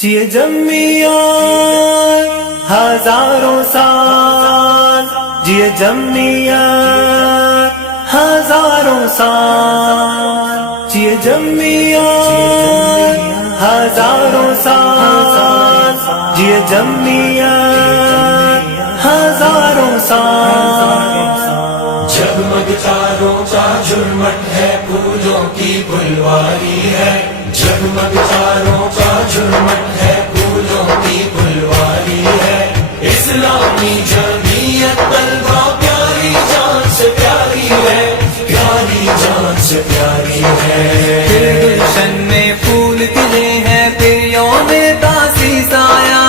جیے جمعیت ہزاروں سال، جیے جمعیت ہزاروں سال، جیے جمعیت ہزاروں سال، جیے جمعیت ہزاروں سال۔ جگمگ تاروں کا جھرمٹ ہے، پھولوں کی پھلواری ہے، جگمگ تاروں کا جھرمٹ ہے، پھولوں کی پھلواری ہے، اسلامی جمعیت طلبہ پیاری جان سے پیاری ہے، پیاری جان سے پیاری ہے۔ پھر گلشن میں پھول کھلے ہیں، پھر یوم تاسیس آیا،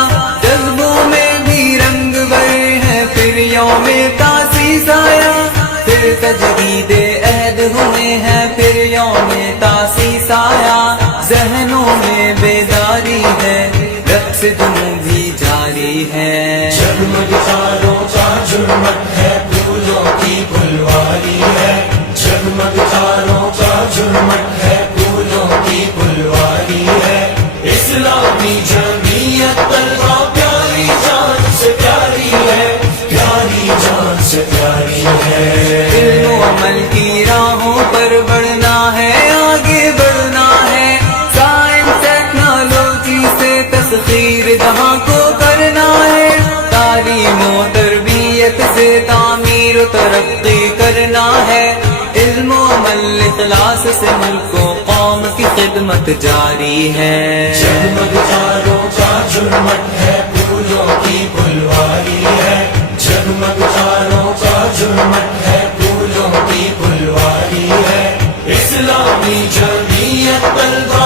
جذبوں میں بھی رنگ بھرے ہیں، پھر یوم تاسیس آیا، پھر تجدید عہد ہوئے ہیں، پھر یوم تاسیس آیا، ذہنوں میں بیداری ہے، رقص جنوں بھی جاری ہے۔ جگمگ تاروں کا جھرمٹ ہے، پھولوں کی پھلواری ہے، جگمگ تاروں کا جھرمٹ ہے، پھولوں کی پھلواری ہے، اسلامی جمعیت طلبہ پیاری جان سے پیاری ہے، پیاری جان سے پیاری ہے۔ علم و عمل کی راہوں پر بڑھنا ہے، آگے بڑھنا ہے، سائنس ٹیکنالوجی سے تسخیر جہاں کو کرنا ہے، تعلیم و تربیت سے تعمیر و ترقی کرنا ہے، علم و عمل اخلاص سے ملک و قوم کی خدمت جاری ہے۔ جگمگ تاروں کا جھرمٹ ہے، پھولوں کی پھلواری ہے، جگمگ تاروں کا جھرمٹ ہے، پھولوں کی پھلواری ہے، اسلامی جمعیت طلبہ